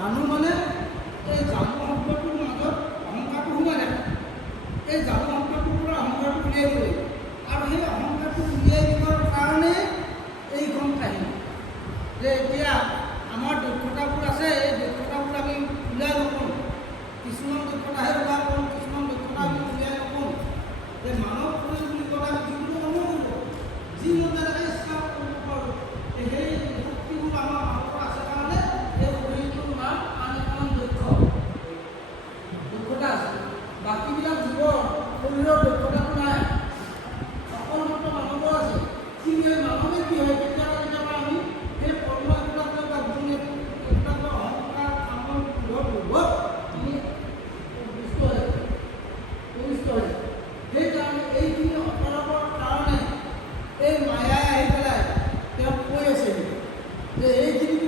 জানো মানে এই জানো শব্দটোৰ মাজত অহংকাৰটো সোমাই থাকে। এই জানো শব্দটোৰ পৰা অহংকাৰটো উলিয়াই দিব লাগিব আৰু সেই অহংকাৰটো উলিয়াই দিবৰ কাৰণে এইখন কাহিনী যে এতিয়া আমাৰ দক্ষতাবোৰ আছে, এই দক্ষতাবোৰ আমি উলিয়াই নকৰোঁ। কিছুমান দক্ষতাহে উলিয়াই কৰোঁ, কিছুমান দক্ষতা আমি উলিয়াই নকৰোঁ। যে মানৱ শৰীৰ বুলি ক'লে আমি যিকোনো কামো কৰিব, যি মতে লাগে ইচ্ছা কৰিব পাৰোঁ। সেই শক্তিবোৰ আমাৰ মাজত আছে কাৰণে এই শৰীৰটোৰ নাম আন এখন দক্ষতা আছে। বাকীবিলাক জীৱৰ শৰীৰৰ দক্ষতাটো নাই, অকল মাত্ৰ মানৱৰ আছে। কিন্তু এই মানৱে কি হয়, কেতিয়াবা কেতিয়াবা আমি সেই কৰ্ম একোটাক বা গুণ একোটাক বা অহংকাৰ কামৰ লোভত আমি দুষ্ট হৈ যায়। সেইকাৰণে এইখিনি অপৰাধৰ কাৰণে এই মায়াই আহি পেলাই তেওঁক কৈ আছে যে এইখিনি